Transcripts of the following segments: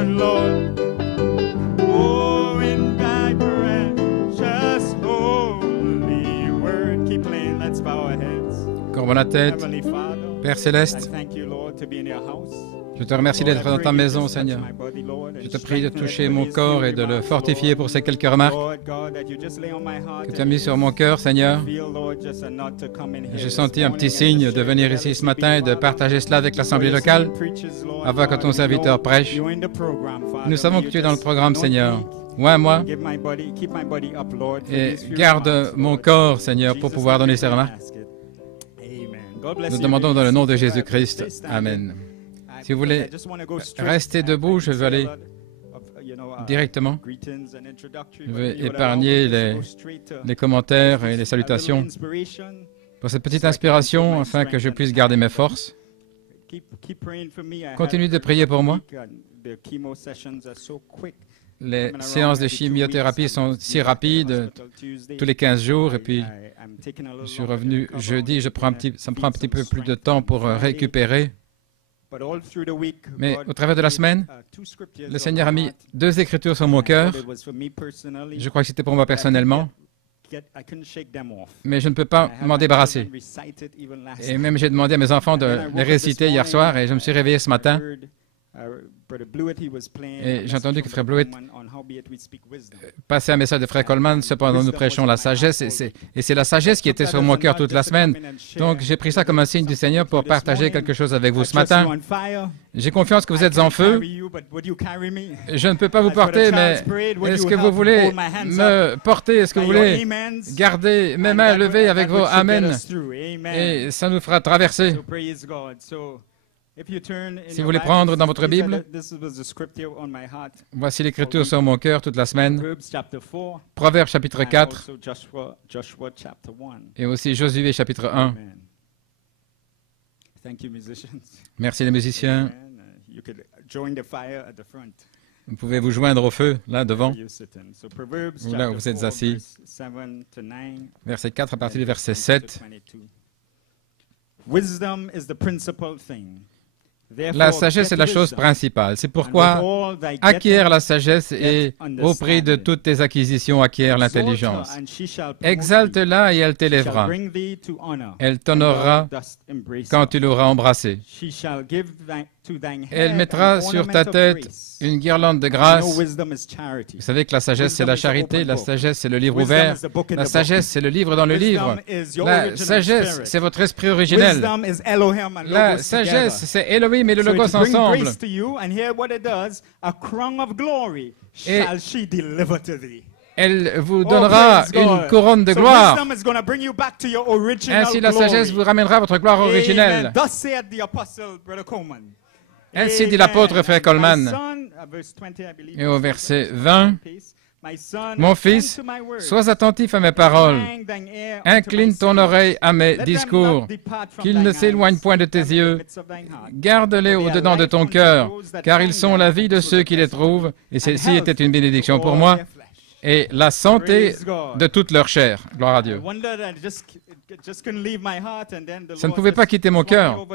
word, Lord. Oh, in thy precious holy word. Keep playing. Let's bow our heads. Courbons la tête. Heavenly Father, Père I Céleste, thank you, Lord, to be in your house. je te remercie d'être dans ta maison, Seigneur. Je te prie de toucher mon corps et de le fortifier pour ces quelques remarques que tu as mis sur mon cœur, Seigneur. J'ai senti un petit signe de venir ici ce matin et de partager cela avec l'Assemblée locale avant que ton serviteur prêche. Nous savons que tu es dans le programme, Seigneur. Oins-moi et garde mon corps, Seigneur, pour pouvoir donner ces remarques. Nous demandons dans le nom de Jésus-Christ. Amen. Si vous voulez rester debout, je vais aller directement. Je vais épargner les commentaires et les salutations pour cette petite inspiration afin que je puisse garder mes forces. Continuez de prier pour moi. Les séances de chimiothérapie sont si rapides, tous les 15 jours, et puis je suis revenu jeudi, ça me prend un petit peu plus de temps pour récupérer. Mais au travers de la semaine, le Seigneur a mis 2 écritures sur mon cœur. Je crois que c'était pour moi personnellement, mais je ne peux pas m'en débarrasser. Et même j'ai demandé à mes enfants de les réciter hier soir, et je me suis réveillé ce matin. Et j'ai entendu que Frère Blewett passait un message de Frère Coleman, cependant nous prêchons la sagesse, et c'est la sagesse qui était sur mon cœur toute la semaine. Donc j'ai pris ça comme un signe du Seigneur pour partager quelque chose avec vous ce matin. J'ai confiance que vous êtes en feu. Je ne peux pas vous porter, mais est-ce que vous voulez me porter? Est-ce que vous voulez garder mes mains levées avec vos Amen? Et ça nous fera traverser. Si vous voulez prendre dans votre Bible, voici l'écriture sur mon cœur toute la semaine. Proverbes chapitre 4 et aussi Josué chapitre 1. Merci les musiciens. Vous pouvez vous joindre au feu, là devant, ou là où vous êtes assis. Verset 4 à partir du verset 7. La sagesse est la chose principale. C'est pourquoi acquiert la sagesse et au prix de toutes tes acquisitions acquiert l'intelligence. Exalte-la et elle t'élèvera. Elle t'honorera quand tu l'auras embrassée. Elle mettra sur ta tête une guirlande de grâce. Vous savez que la sagesse, c'est la charité. La sagesse, c'est le livre ouvert. La sagesse, c'est le livre dans le livre. La sagesse, c'est votre esprit originel. La sagesse, c'est Elohim et le Logos ensemble. Et elle vous donnera une couronne de gloire. Ainsi, la sagesse vous ramènera à votre gloire originelle. Ainsi dit l'apôtre Frère Coleman. Et au verset 20, « Mon fils, sois attentif à mes paroles. Incline ton oreille à mes discours. Qu'ils ne s'éloignent point de tes yeux. Garde-les au-dedans de ton cœur, car ils sont la vie de ceux qui les trouvent. » Et celle-ci était une bénédiction pour moi. Et la santé de toute leur chair. Gloire à Dieu. Ça ne pouvait pas quitter mon cœur.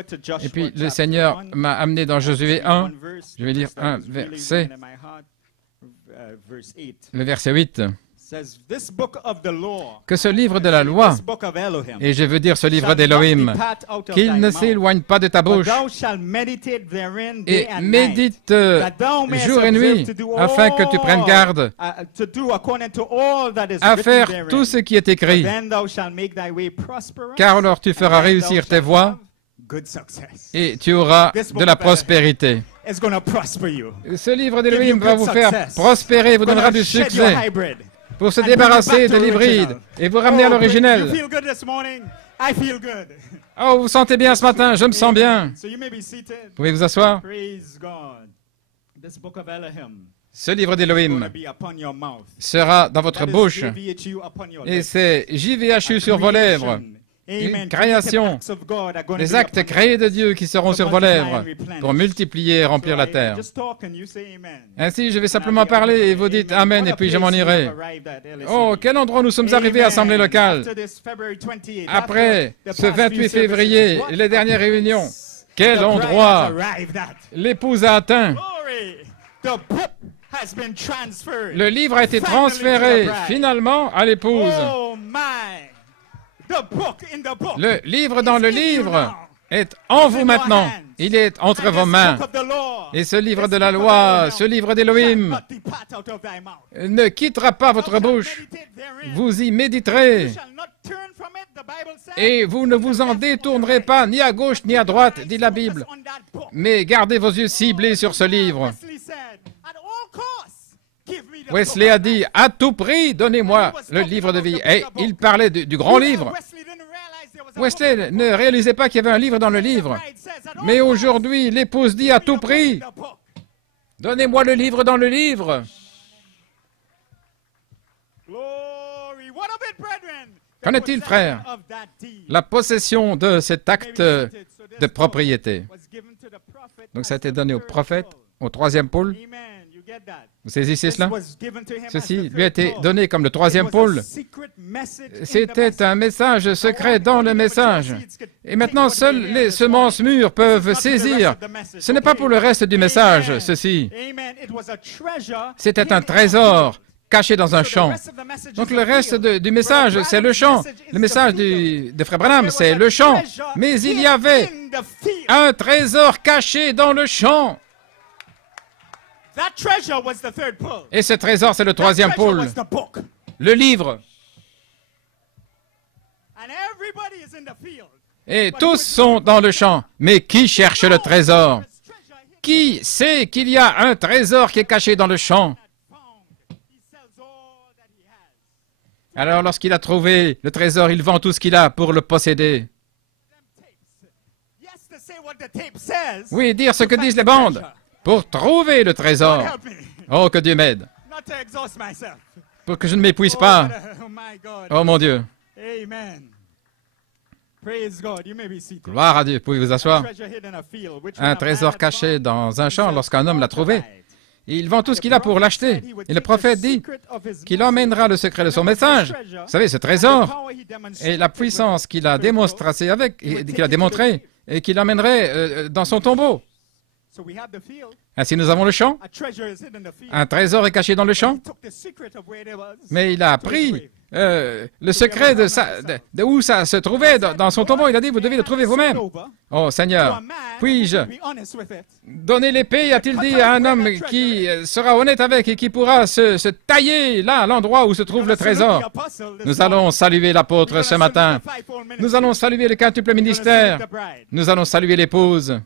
Et puis le Seigneur m'a amené dans Josué 1. Je vais lire un verset. Le verset 8. Que ce livre de la loi, et je veux dire ce livre d'Élohim, qu'il ne s'éloigne pas de ta bouche, et médite jour et nuit, afin que tu prennes garde à faire tout ce qui est écrit, car alors tu feras réussir tes voies, et tu auras de la prospérité. Ce livre d'Élohim va vous faire prospérer, vous donnera du succès, pour se débarrasser de l'hybride et vous ramener à l'originel. Oh, vous vous sentez bien ce matin? Je me sens bien. Vous pouvez vous asseoir? Ce livre d'Élohim sera dans votre bouche et c'est JVHU sur vos lèvres. Une création, des actes créés de Dieu qui seront sur vos lèvres pour multiplier et remplir la terre. Ainsi, je vais simplement parler et vous dites Amen et puis je m'en irai. Oh, quel endroit nous sommes arrivés à l'Assemblée locale. Après ce 28 février, les dernières réunions, quel endroit l'épouse a atteint. Le livre a été transféré finalement à l'épouse. Le livre dans le livre est en vous maintenant. Il est entre vos mains. Et ce livre de la loi, ce livre d'Élohim, ne quittera pas votre bouche. Vous y méditerez. Et vous ne vous en détournerez pas, ni à gauche ni à droite, dit la Bible. Mais gardez vos yeux ciblés sur ce livre. Wesley a dit, à tout prix, donnez-moi le livre de vie. Et il parlait du grand livre. Wesley ne réalisait pas qu'il y avait un livre dans le livre. Mais aujourd'hui, l'épouse dit à tout prix, donnez-moi le livre dans le livre. Qu'en est-il, frère? La possession de cet acte de propriété. Donc ça a été donné au prophète, au troisième pôle. Vous saisissez cela? Ceci lui a été donné comme le troisième pôle. C'était un message secret dans le message. Et maintenant, seules les semences mûres peuvent saisir. Ce n'est pas pour le reste du message, ceci. C'était un trésor caché dans un champ. Donc le reste du message, c'est le champ. Le message de Frère Branham, c'est le champ. Mais il y avait un trésor caché dans le champ. Et ce trésor, c'est le troisième pôle. Le livre. Et tous sont dans le champ. Mais qui cherche le trésor? Qui sait qu'il y a un trésor qui est caché dans le champ? Alors, lorsqu'il a trouvé le trésor, il vend tout ce qu'il a pour le posséder. Oui, dire ce que disent les bandes. Pour trouver le trésor. Oh, que Dieu m'aide. Pour que je ne m'épuise pas. Oh, mon Dieu. Gloire à Dieu. Pouvez vous asseoir? Un trésor caché dans un champ lorsqu'un homme l'a trouvé. Il vend tout ce qu'il a pour l'acheter. Et le prophète dit qu'il emmènera le secret de son message. Vous savez, ce trésor et la puissance qu'il a démontré et qu'il emmènerait dans son tombeau. Ainsi, nous avons le champ. Un trésor est caché dans le champ. Mais il a pris le secret de où ça se trouvait dans son tombeau. Il a dit, vous devez le trouver vous-même. Oh Seigneur, puis-je donner l'épée, a-t-il dit à un homme qui sera honnête avec et qui pourra se tailler là, à l'endroit où se trouve le trésor. Nous allons saluer l'apôtre ce matin. Nous allons saluer le quintuple ministère. Nous allons saluer l'épouse.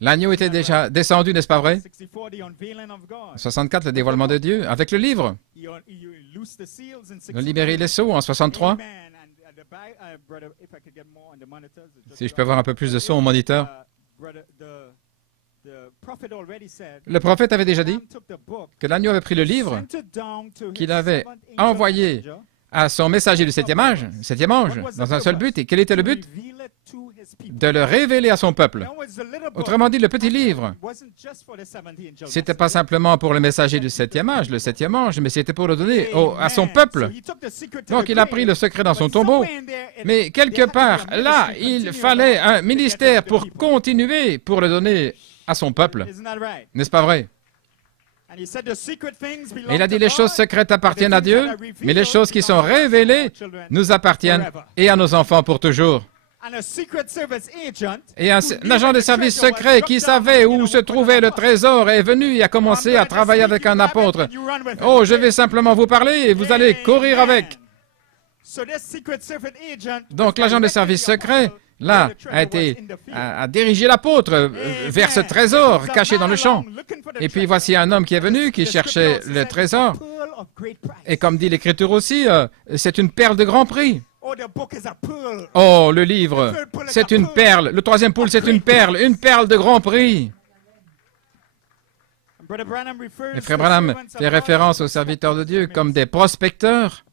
L'agneau était déjà descendu, n'est-ce pas vrai? 64, le dévoilement de Dieu, avec le livre. Il a libéré les sceaux en 63. Si je peux avoir un peu plus de son au moniteur. Le prophète avait déjà dit que l'agneau avait pris le livre, qu'il avait envoyé à son messager du septième ange, dans un seul but. Et quel était le but? De le révéler à son peuple. Autrement dit, le petit livre, ce n'était pas simplement pour le messager du septième ange, mais c'était pour le donner à son peuple. Donc, il a pris le secret dans son tombeau. Mais quelque part, là, il fallait un ministère pour continuer, pour le donner à son peuple. N'est-ce pas vrai? Et il a dit, les choses secrètes appartiennent à Dieu, mais les choses qui sont révélées nous appartiennent et à nos enfants pour toujours. Et un agent de service secret qui savait où se trouvait le trésor est venu et a commencé à travailler avec un apôtre. Oh, je vais simplement vous parler et vous allez courir avec. Donc l'agent de service secret, là, a dirigé l'apôtre vers ce trésor caché dans le champ. Et puis voici un homme qui est venu, qui cherchait le trésor. Et comme dit l'Écriture aussi, c'est une perle de grand prix. Oh, le livre, c'est une perle. Le troisième pôle, c'est une perle de grand prix. Le frère Branham fait référence aux serviteurs de Dieu comme des prospecteurs.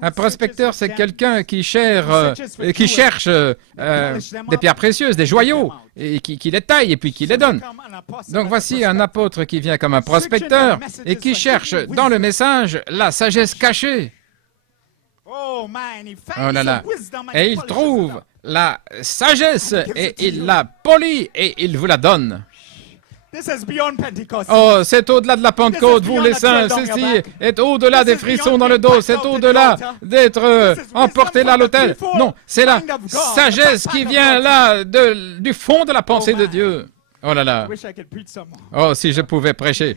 Un prospecteur, c'est quelqu'un qui cherche des pierres précieuses, des joyaux, et qui les taille et puis qui les donne. Donc voici un apôtre qui vient comme un prospecteur et qui cherche dans le message la sagesse cachée. Oh là là. Et il trouve la sagesse et il la polit et il vous la donne. Oh, c'est au-delà de la Pentecôte, vous les saints, ceci est au-delà des frissons dans le dos, c'est au-delà d'être emporté là à l'autel. Non, c'est la sagesse qui vient là du fond de la pensée de Dieu. Oh là là. Oh, si je pouvais prêcher.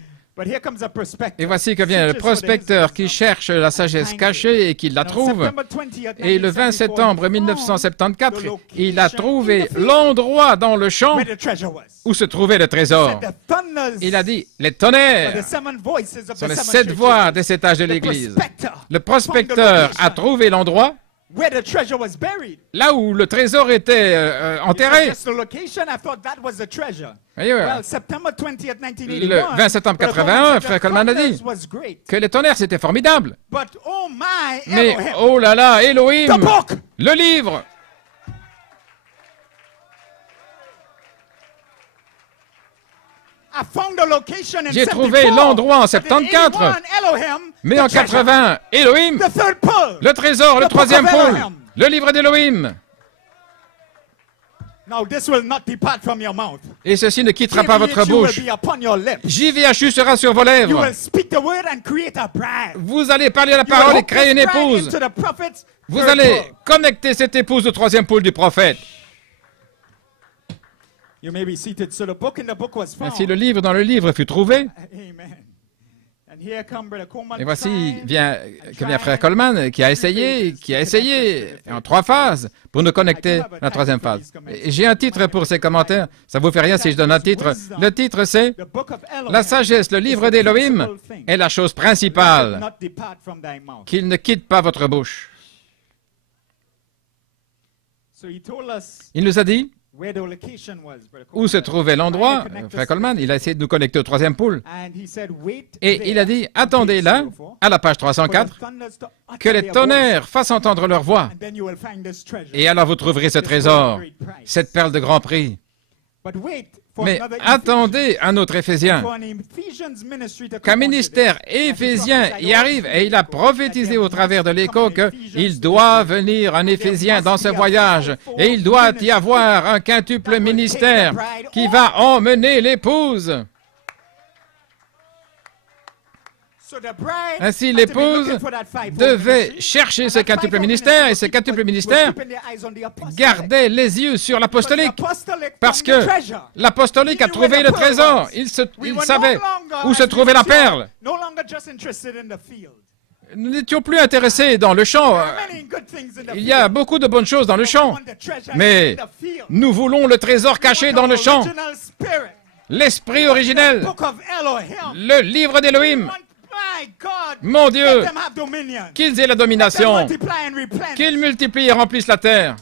Et voici que vient le prospecteur qui cherche la sagesse cachée et qui la trouve. Et le 20 septembre 1974, il a trouvé l'endroit dans le champ où se trouvait le trésor. Il a dit, les tonnerres sont les 7 voix des 7 âges de l'Église. Le prospecteur a trouvé l'endroit là où le trésor était enterré. Voyez, le 20 septembre 81, frère Coleman a dit que les tonnerres, c'était formidable. Mais, oh là là, Elohim, le livre. J'ai trouvé l'endroit en 74, mais en 80, Elohim, le trésor, le troisième pôle, le livre d'Elohim. Et ceci ne quittera pas votre bouche. JVHU sera sur vos lèvres. Vous allez parler la parole et créer une épouse. Vous allez connecter cette épouse au troisième pôle du prophète. Ainsi, le livre dans le livre fut trouvé. Et voici vient frère Coleman qui a essayé en 3 phases pour nous connecter à la 3e phase. J'ai un titre pour ces commentaires. Ça vous fait rien si je donne un titre. Le titre c'est « La sagesse, le livre d'Elohim est la chose principale, qu'il ne quitte pas votre bouche. » Il nous a dit où se trouvait l'endroit, frère Coleman, il a essayé de nous connecter au troisième pôle. Et il a dit, attendez là, à la page 304, que les tonnerres fassent entendre leur voix. Et alors vous trouverez ce trésor, cette perle de grand prix. Mais attendez un autre Éphésien, qu'un ministère éphésien y arrive et il a prophétisé au travers de l'écho qu'il doit venir un Éphésien dans ce voyage et il doit y avoir un quintuple ministère qui va emmener l'épouse. Ainsi, l'épouse devait chercher ce quintuple ministère et ce quintuple ministère gardait les yeux sur l'apostolique parce que l'apostolique a trouvé le trésor. Il savait où se trouvait la perle. Nous n'étions plus intéressés dans le champ. Il y a beaucoup de bonnes choses dans le champ, mais nous voulons le trésor caché dans le champ. L'esprit originel, le livre d'Elohim. Mon Dieu, qu'ils aient la domination, qu'ils multiplient et remplissent la terre.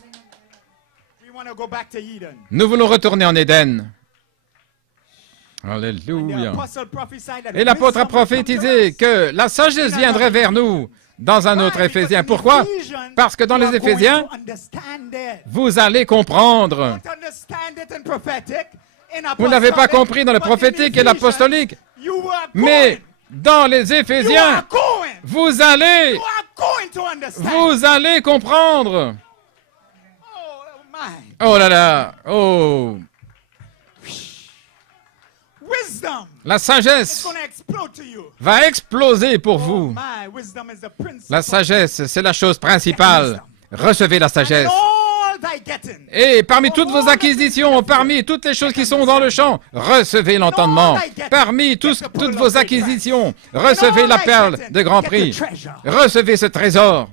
Nous voulons retourner en Éden. Alléluia. Et l'apôtre a prophétisé que la sagesse viendrait vers nous dans un autre Éphésien. Pourquoi? Parce que dans les Éphésiens, vous allez comprendre. Vous n'avez pas compris dans le prophétique et l'apostolique, mais dans les Éphésiens, vous allez comprendre. Oh là là, oh. La sagesse va exploser pour vous. La sagesse, c'est la chose principale. Recevez la sagesse. Et parmi toutes vos acquisitions, parmi toutes les choses qui sont dans le champ, recevez l'entendement. Parmi toutes vos acquisitions, recevez la perle de grand prix. Recevez ce trésor.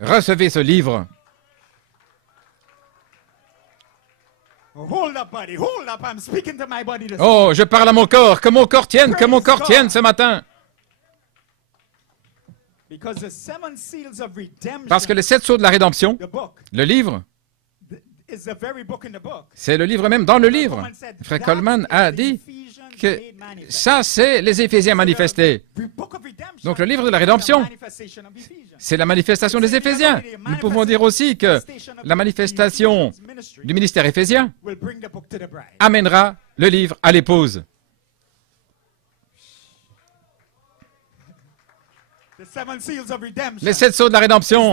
Recevez ce livre. Oh, je parle à mon corps, que mon corps tienne ce matin. Parce que les 7 sceaux de la rédemption, le livre, c'est le livre même dans le livre. Frère Coleman a dit que ça, c'est les Éphésiens manifestés. Donc le livre de la rédemption, c'est la manifestation des Éphésiens. Nous pouvons dire aussi que la manifestation du ministère éphésien amènera le livre à l'épouse. Les 7 sceaux de la rédemption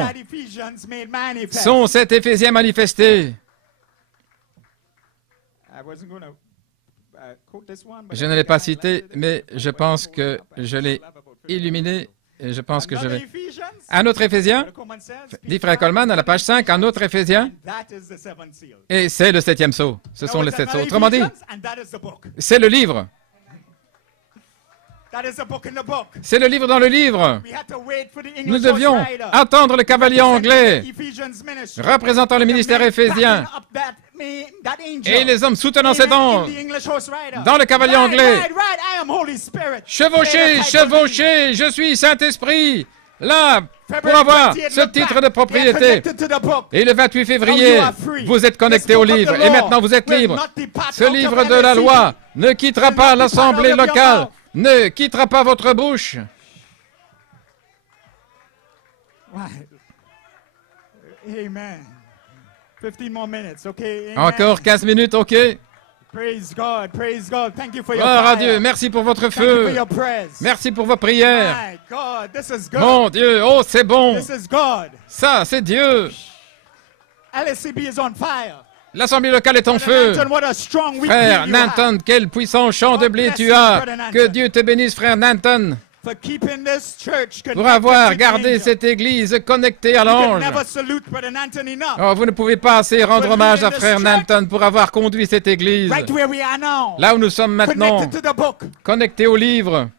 sont cet Éphésiens manifestés. Je ne l'ai pas cité, mais je pense que je l'ai illuminé et je pense que je vais... Un autre Éphésien, dit Frère Coleman à la page 5, un autre Éphésien, et c'est le 7e sceau. Ce sont les 7 sceaux. Autrement dit, c'est le livre. C'est le livre dans le livre. Nous devions attendre le cavalier anglais représentant le ministère éphésien et les hommes soutenant cet ange dans le cavalier anglais. Chevauchez, chevauchez, je suis Saint-Esprit, là, pour avoir ce titre de propriété. Et le 28 février, vous êtes connecté au livre. Et maintenant, vous êtes libre. Ce livre de la loi ne quittera pas l'assemblée locale. Ne quittera pas votre bouche. Amen. 15 more minutes, okay? Encore 15 minutes, ok? Praise God, praise God. Thank you for your Gloire à fire. Dieu, merci pour votre Thank you for feu. your prayers. Merci pour vos prières. My God, this is good. Mon Dieu, oh c'est bon. This is God. Ça, c'est Dieu. LSCB is on fire. L'assemblée locale est en feu. Nanton, what a strong week Frère you have. Nanton, quel puissant champ de blé tu as. Que Dieu te bénisse, frère Nanton, For keeping this church pour connected avoir with the gardé angel. cette église connectée à You can l'ange. never salute Brother Nanton enough. Oh, vous ne pouvez pas assez rendre hommage à frère Nanton pour avoir conduit cette église. Right where we are now. Là où nous sommes maintenant, Connected to the book. connectés au livre.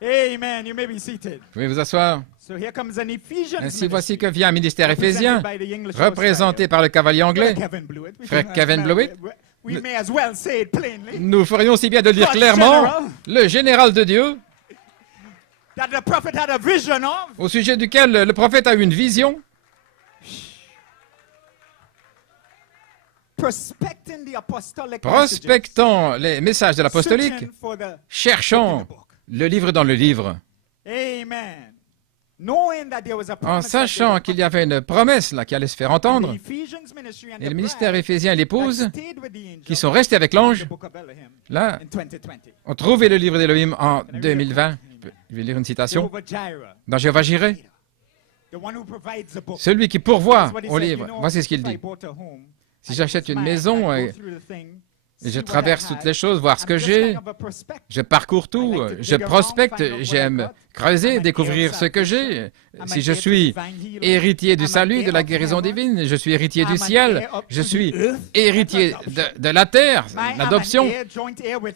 Amen. You may be seated. Vous pouvez vous asseoir. So here comes an Ephesians Ainsi, voici ministry, que vient un ministère éphésien, represented by the English représenté par le cavalier anglais. Kevin Blewett. We Frère can- Kevin Blewett. We may as well say it plainly. Nous ferions si bien de le dire God clairement, General. le général de Dieu, That the prophet had a vision of. au sujet duquel le prophète a eu une vision, Prospecting the apostolic prospectant les messages de messages. l'apostolique, Searching for the cherchant le livre dans le livre, Amen. Knowing that there was a en promise that sachant there qu'il y avait une promesse là qui allait se faire was- entendre. the Ephesians ministry and Et le the ministère bride éphésien et that l'épouse, stayed with the angel qui sont restés avec l'ange, in the book of Elohim là, in 2020. ont trouvé le livre d'Élohim en 2020. Je vais lire une citation. Jehovah Jireh, Dans Jéhovah Jireh, the one who provides the book. celui qui pourvoit That's what he au said. livre. You know, Voici ce qu'il if I dit. bought a home, Si I j'achète can une smile, maison I et go through the thing, je see what I traverse had. toutes les choses, voir ce que I'm just j'ai, kind of a prospector. je parcours tout, je prospecte, j'aime creuser, découvrir ce que j'ai. Si je suis héritier du salut, de la guérison divine, je suis héritier du ciel, je suis héritier de la terre, l'adoption,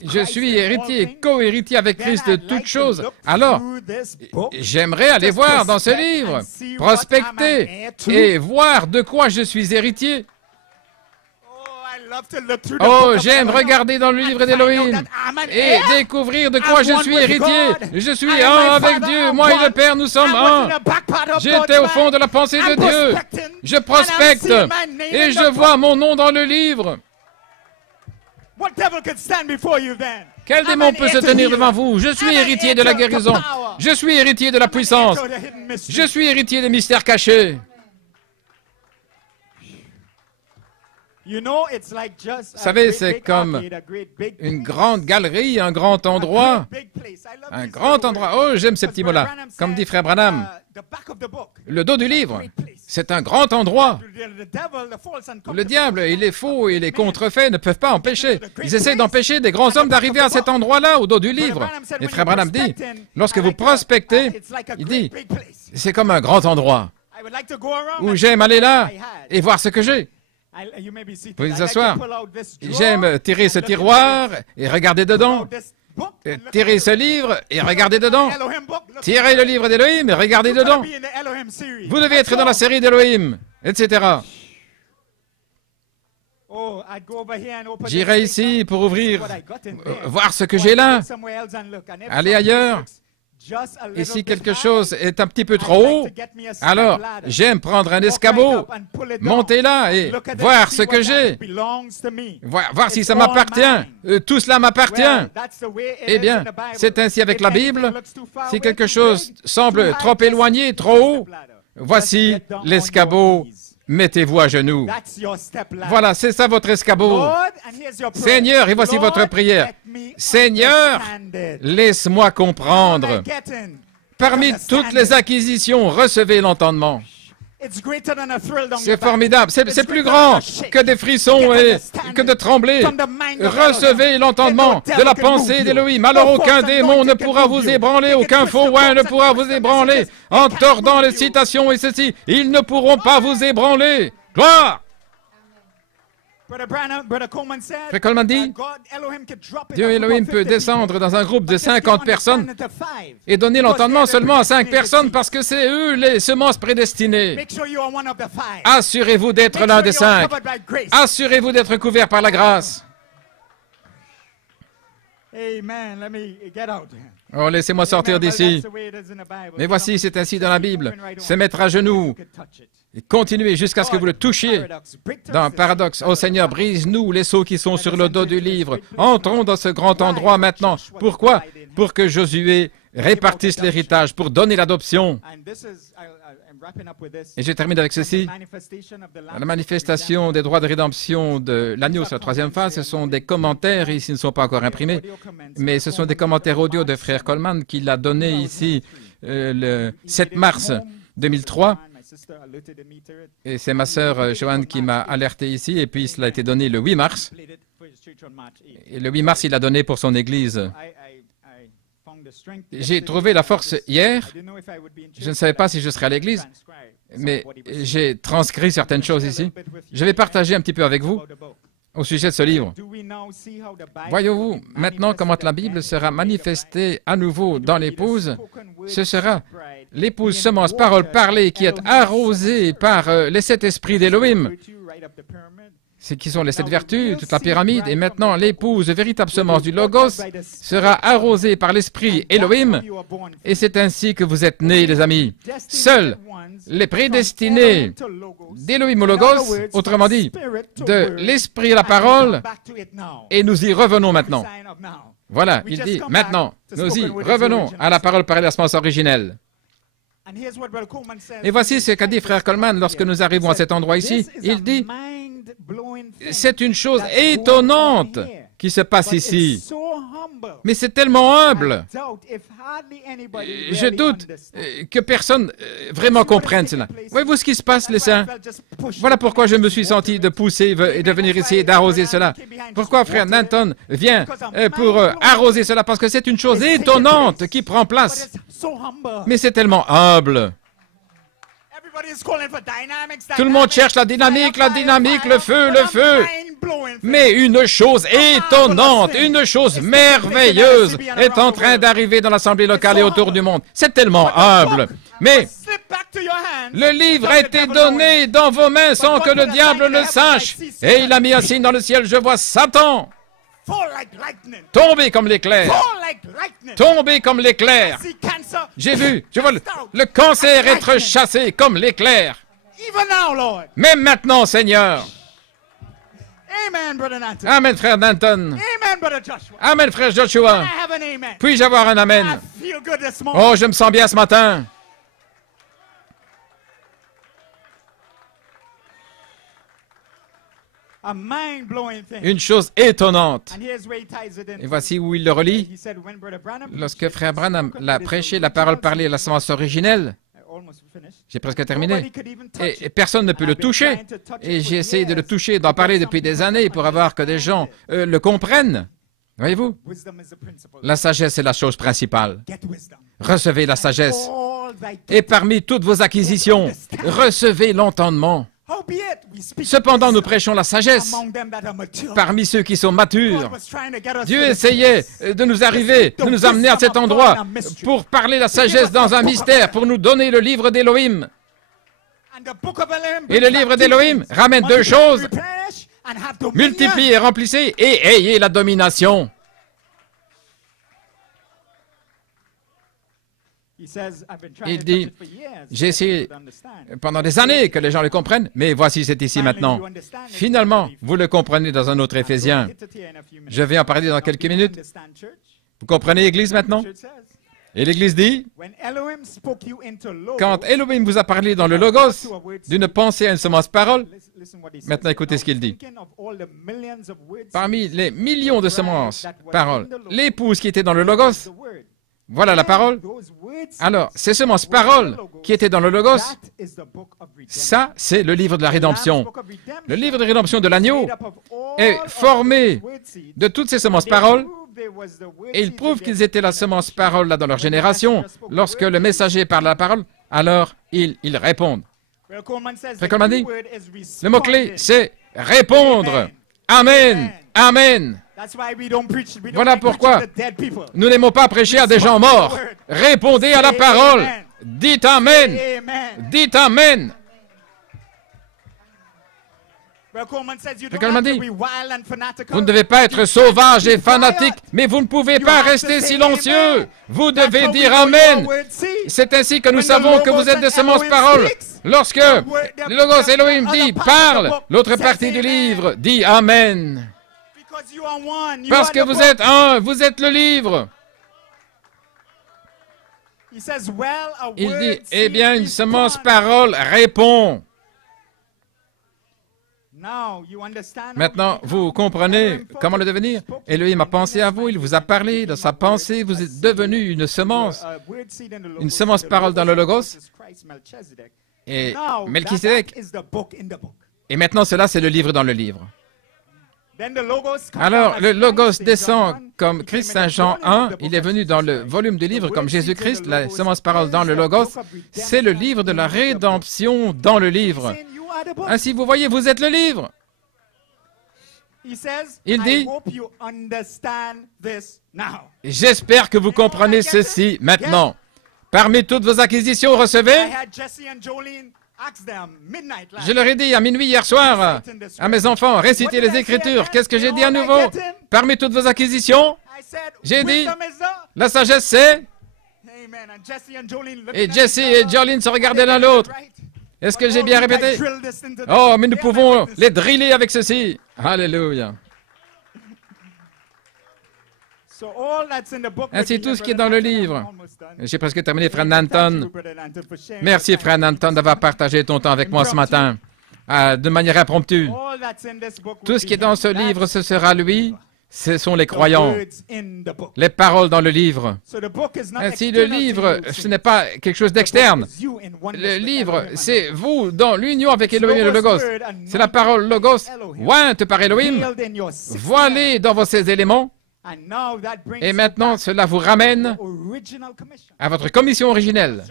je suis héritier, co-héritier avec Christ de toutes choses. Alors, j'aimerais aller voir dans ce livre, prospecter et voir de quoi je suis héritier. Oh, j'aime regarder dans le livre d'Élohim et découvrir de quoi je suis héritier. Je suis un avec Dieu, moi et le Père, nous sommes un. J'étais au fond de la pensée de Dieu. Je prospecte et je vois mon nom dans le livre. Quel démon peut se tenir devant vous? Je suis héritier de la guérison. Je suis héritier de la puissance. Je suis héritier des mystères cachés. Vous savez, c'est comme une grande galerie, un grand endroit. Un grand endroit. Oh, j'aime ces petits mots-là. Comme dit Frère Branham, le dos du livre, c'est un grand endroit. Le diable, il est faux et les contrefaits ne peuvent pas empêcher. Ils essaient d'empêcher des grands hommes d'arriver à cet endroit-là, au dos du livre. Et Frère Branham dit, lorsque vous prospectez, il dit, c'est comme un grand endroit où j'aime aller là et voir ce que j'ai. Vous pouvez vous asseoir. J'aime tirer ce tiroir et regarder dedans. Tirer ce livre et regarder dedans. Tirez le livre d'Élohim et regardez dedans. Vous devez être dans la série d'Élohim, etc. J'irai ici pour ouvrir, voir ce que j'ai là. Allez ailleurs. Et si quelque chose est un petit peu trop haut, alors j'aime prendre un escabeau, monter là et voir ce que j'ai, voir si ça m'appartient. Tout cela m'appartient. Eh bien, c'est ainsi avec la Bible. Si quelque chose semble trop éloigné, trop haut, voici l'escabeau mettez-vous à genoux. Voilà, c'est ça votre escabeau. Seigneur, et voici votre prière. Seigneur, laisse-moi comprendre. Parmi toutes les acquisitions, recevez l'entendement. C'est formidable. C'est plus grand que des frissons et que de trembler. Recevez l'entendement de la pensée d'Élohim. Alors aucun démon ne pourra vous ébranler, aucun faux oin ne pourra vous ébranler. En tordant les citations et ceci, ils ne pourront pas vous ébranler. Gloire! Frère Coleman dit, Dieu Elohim peut descendre dans un groupe de 50 personnes et donner l'entendement seulement à 5 personnes parce que c'est eux les semences prédestinées. Assurez-vous d'être l'un des 5. Assurez-vous d'être couvert par la grâce. Oh, laissez-moi sortir d'ici. Mais voici, c'est ainsi dans la Bible. Se mettre à genoux et continuer jusqu'à ce que vous le touchiez. Dans Paradoxe, ô Seigneur, brise-nous les sceaux qui sont sur le dos du livre. Entrons dans ce grand endroit maintenant. Pourquoi? Pour que Josué répartisse l'héritage, pour donner l'adoption. Et je termine avec ceci. La manifestation des droits de rédemption de l'agneau, c'est la troisième phase. Ce sont des commentaires, ici ils ne sont pas encore imprimés, mais ce sont des commentaires audio de Frère Coleman qu'il a donné ici le 7 mars 2003. Et c'est ma sœur Joanne qui m'a alerté ici, et puis cela a été donné le 8 mars. Et le 8 mars, il l'a donné pour son église. J'ai trouvé la force hier. Je ne savais pas si je serais à l'église, mais j'ai transcrit certaines choses ici. Je vais partager un petit peu avec vous au sujet de ce livre. Voyez-vous maintenant comment la Bible sera manifestée à nouveau dans l'épouse? Ce sera l'épouse semence, parole parlée, qui est arrosée par les 7 esprits d'Élohim. C'est qui sont les 7 vertus, toute la pyramide. Et maintenant, l'épouse, véritable semence du Logos, sera arrosée par l'esprit Elohim. Et c'est ainsi que vous êtes nés, les amis. Seuls les prédestinés d'Elohim au Logos, autrement dit, de l'esprit à la parole, et nous y revenons maintenant. Voilà, il dit, maintenant, nous y revenons à la parole par la semence originelle. Et voici ce qu'a dit Frère Coleman lorsque nous arrivons à cet endroit ici. Il dit, c'est une chose étonnante qui se passe ici. Mais c'est tellement humble. Je doute que personne vraiment comprenne cela. Voyez-vous ce qui se passe, les saints? Voilà pourquoi je me suis senti de pousser et de venir ici et d'arroser cela. Pourquoi Frère Nanton vient pour arroser cela? Parce que c'est une chose étonnante qui prend place. Mais c'est tellement humble. Tout le monde cherche la dynamique, le feu. Mais une chose étonnante, une chose merveilleuse est en train d'arriver dans l'assemblée locale et autour du monde. C'est tellement humble. Mais le livre a été donné dans vos mains sans que le diable le sache. Et il a mis un signe dans le ciel. Je vois Satan tomber comme l'éclair. Tomber comme l'éclair. Je vois le cancer être chassé comme l'éclair. Même maintenant, Seigneur. Amen, frère Danton. Amen, frère Joshua. Puis-je avoir un amen? Oh, je me sens bien ce matin. Une chose étonnante. Et voici où il le relie. Lorsque frère Branham l'a prêché, la parole parlée à la semence originelle, j'ai presque terminé, et personne ne peut le toucher. Et j'ai essayé de le toucher, d'en parler depuis des années pour avoir que des gens le comprennent. Voyez-vous? La sagesse est la chose principale. Recevez la sagesse. Et parmi toutes vos acquisitions, recevez l'entendement. Cependant, nous prêchons la sagesse parmi ceux qui sont matures. Dieu essayait de nous amener à cet endroit pour parler la sagesse dans un mystère, pour nous donner le livre d'Élohim. Et le livre d'Élohim ramène 2 choses. Multipliez, remplissez et ayez la domination. Il dit, j'ai essayé pendant des années que les gens le comprennent, mais voici, c'est ici maintenant. Finalement, vous le comprenez dans un autre Éphésiens. Je vais en parler dans quelques minutes. Vous comprenez l'Église maintenant? Et l'Église dit, quand Elohim vous a parlé dans le Logos d'une pensée à une semence parole, maintenant écoutez ce qu'il dit. Parmi les millions de semences paroles, l'épouse qui était dans le Logos, voilà la parole. Alors, ces semences paroles qui étaient dans le Logos, ça, c'est le livre de la rédemption. Le livre de rédemption de l'agneau est formé de toutes ces semences paroles. Et ils prouvent qu'ils étaient la semence parole là dans leur génération. Lorsque le messager parle la parole, alors ils répondent. Frère Coleman dit, le mot-clé, c'est répondre. Amen. Amen. Voilà pourquoi nous n'aimons pas prêcher à des gens morts. Répondez à la parole. Dites Amen. Dites Amen. Coleman dit, vous ne devez pas être sauvage et fanatique, mais vous ne pouvez pas rester silencieux. Vous devez dire Amen. C'est ainsi que nous savons que vous êtes des semences paroles. Lorsque le Logos Elohim dit parle, l'autre partie du livre dit Amen. Parce que vous êtes un, vous êtes le livre. Il dit, eh bien, une semence parole répond. Maintenant, vous comprenez comment le devenir. Elohim a pensé à vous, il vous a parlé de sa pensée, vous êtes devenu une semence parole dans le Logos. Et Melchisedec. Et maintenant, cela, c'est le livre dans le livre. Alors, le Logos descend comme Christ Saint Jean 1, il est venu dans le volume du livre comme Jésus-Christ, la semence parole dans le Logos. C'est le livre de la rédemption dans le livre. Ainsi, vous voyez, vous êtes le livre. Il dit, j'espère que vous comprenez ceci maintenant. Parmi toutes vos acquisitions, recevez. Je leur ai dit à minuit hier soir à mes enfants, récitez les Écritures. Qu'est-ce que j'ai dit à nouveau? Parmi toutes vos acquisitions, j'ai dit, la sagesse c'est. Et Jesse et Jolene se regardaient l'un l'autre. Est-ce que j'ai bien répété? Oh, mais nous pouvons les driller avec ceci. Alléluia. Ainsi, tout ce qui est dans le livre. J'ai presque terminé, frère Nanton. Merci, frère Nanton, d'avoir partagé ton temps avec moi ce matin, de manière impromptue. Tout ce qui est dans ce livre, ce sera lui. Ce sont les croyants, les paroles dans le livre. Ainsi, le livre, ce n'est pas quelque chose d'externe. Le livre, c'est vous dans l'union avec Elohim et le Logos. C'est la parole Logos, ointe par Elohim, voilée dans vos 16 éléments. Et maintenant, cela vous ramène à votre commission originelle.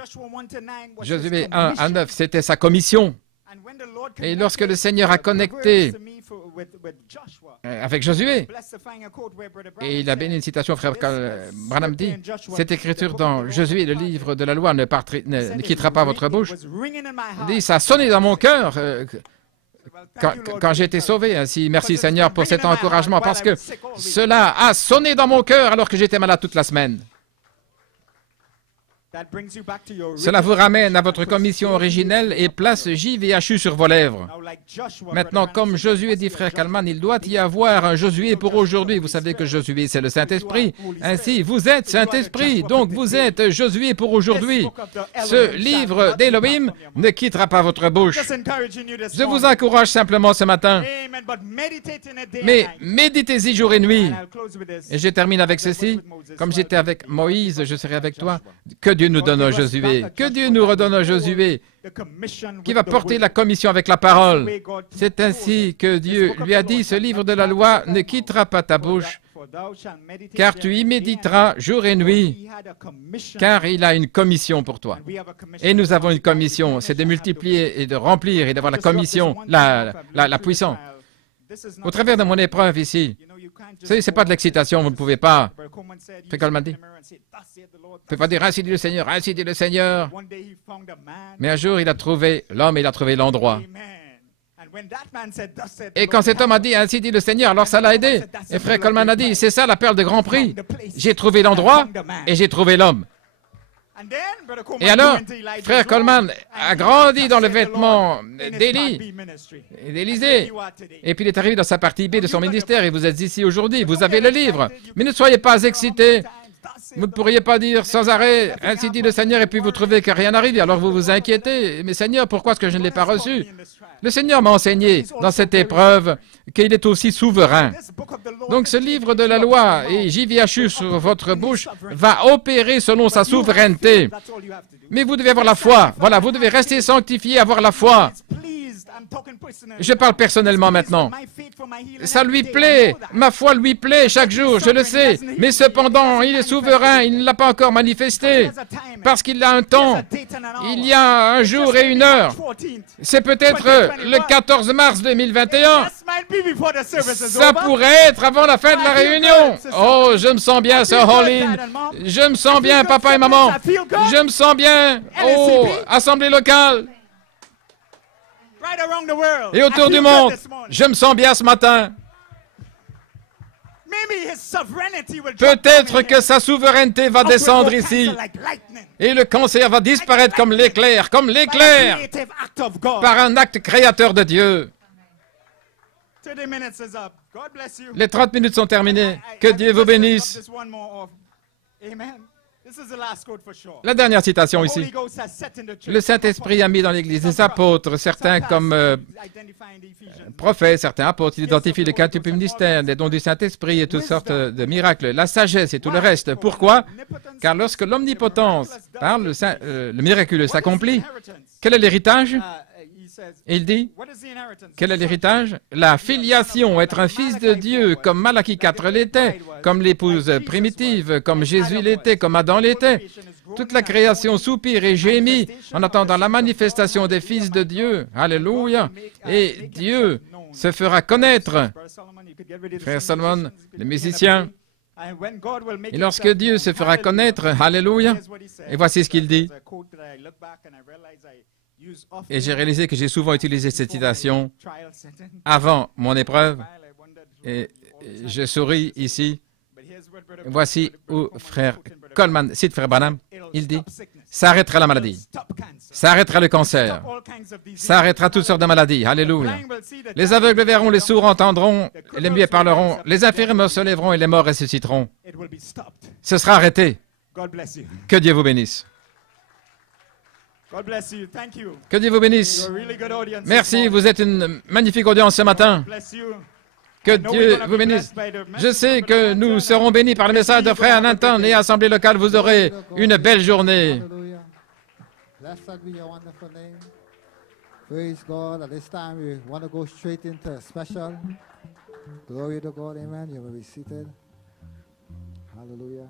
Josué 1 à 9, c'était sa commission. Et lorsque le Seigneur a connecté avec Josué, et il a béni une citation, frère Branham dit, cette écriture dans Josué, le livre de la loi, ne quittera pas votre bouche. Il dit, ça a sonné dans mon cœur quand j'ai été sauvé. Ainsi, merci Seigneur pour cet encouragement, parce que cela a sonné dans mon cœur alors que j'étais malade toute la semaine. Cela vous ramène à votre commission originelle et place JVHU sur vos lèvres. Maintenant, comme Josué dit, frère Coleman, il doit y avoir un Josué pour aujourd'hui. Vous savez que Josué, c'est le Saint-Esprit. Ainsi, vous êtes Saint-Esprit, donc vous êtes Josué pour aujourd'hui. Ce livre d'Elohim ne quittera pas votre bouche. Je vous encourage simplement ce matin. Mais méditez-y jour et nuit. Et je termine avec ceci. Comme j'étais avec Moïse, je serai avec toi. Que Dieu nous donne un Josué. Que Dieu nous redonne un Josué qui va porter la commission avec la parole. C'est ainsi que Dieu lui a dit, ce livre de la loi ne quittera pas ta bouche, car tu y méditeras jour et nuit, car il a une commission pour toi. Et nous avons une commission, c'est de multiplier et de remplir et d'avoir la commission, la puissance. Au travers de mon épreuve ici, ce n'est pas de l'excitation, vous ne pouvez pas. Frère Coleman dit, vous ne pouvez pas dire, ainsi dit le Seigneur, ainsi dit le Seigneur. Mais un jour, il a trouvé l'homme, il a trouvé l'endroit. Et quand cet homme a dit, ainsi dit le Seigneur, alors ça l'a aidé. Et frère Coleman a dit, c'est ça la perle de Grand Prix. J'ai trouvé l'endroit et j'ai trouvé l'homme. Et alors, frère Coleman a grandi dans le vêtement d'Élisée. Et puis il est arrivé dans sa partie B de son ministère et vous êtes ici aujourd'hui. Vous avez le livre. Mais ne soyez pas excités. Vous ne pourriez pas dire sans arrêt, ainsi dit le Seigneur, et puis vous trouvez que rien n'arrive, alors vous vous inquiétez. Mais Seigneur, pourquoi est-ce que je ne l'ai pas reçu? Le Seigneur m'a enseigné dans cette épreuve qu'il est aussi souverain. Donc ce livre de la loi, et JVHU sur votre bouche, va opérer selon sa souveraineté. Mais vous devez avoir la foi. Voilà, vous devez rester sanctifié, avoir la foi. Je parle personnellement maintenant. Ça lui plaît, ma foi lui plaît chaque jour, je le sais. Mais cependant, il est souverain, il ne l'a pas encore manifesté. Parce qu'il a un temps, il y a un jour et une heure. C'est peut-être le 14 mars 2021. Ça pourrait être avant la fin de la réunion. Oh, je me sens bien, Sir Hollin. Je me sens bien, papa et maman. Je me sens bien. Oh, assemblée locale. Et autour du monde, je me sens bien ce matin. Peut-être que sa souveraineté va descendre ici. Et le cancer va disparaître comme l'éclair, par un acte créateur de Dieu. Les 30 minutes sont terminées. Que Dieu vous bénisse. La dernière citation ici. Le Saint-Esprit a mis dans l'Église des apôtres, certains comme prophètes, certains apôtres. Il identifie les quintuples du ministère, les dons du Saint-Esprit et toutes sortes de miracles. La sagesse et tout le reste. Pourquoi? Car lorsque l'omnipotence parle, le miraculeux s'accomplit. Quel est l'héritage? Il dit, quel est l'héritage? La filiation, être un fils de Dieu, comme Malachie 4 l'était, comme l'épouse primitive, comme Jésus l'était, comme Adam l'était. Toute la création soupire et gémit en attendant la manifestation des fils de Dieu. Alléluia. Et Dieu se fera connaître. Frère Salomon, le musicien. Et lorsque Dieu se fera connaître, alléluia, et voici ce qu'il dit. Et j'ai réalisé que j'ai souvent utilisé cette citation avant mon épreuve. Et je souris ici. Voici où frère Coleman cite frère Branham. Il dit, ça arrêtera la maladie. Ça arrêtera le cancer. Ça arrêtera toutes sortes de maladies. Alléluia. Les aveugles verront, les sourds entendront, les muets parleront, les infirmes se lèveront et les morts ressusciteront. Ce sera arrêté. Que Dieu vous bénisse. Que Dieu vous bénisse. Merci, vous êtes une magnifique audience ce matin. Que Dieu vous bénisse. Je sais que nous serons bénis par le message de frère Nathan et Assemblée locale. Vous aurez une belle journée. Praise God. At this time, we want to go straight into a special. Glory to God. Amen. You may be seated. Hallelujah.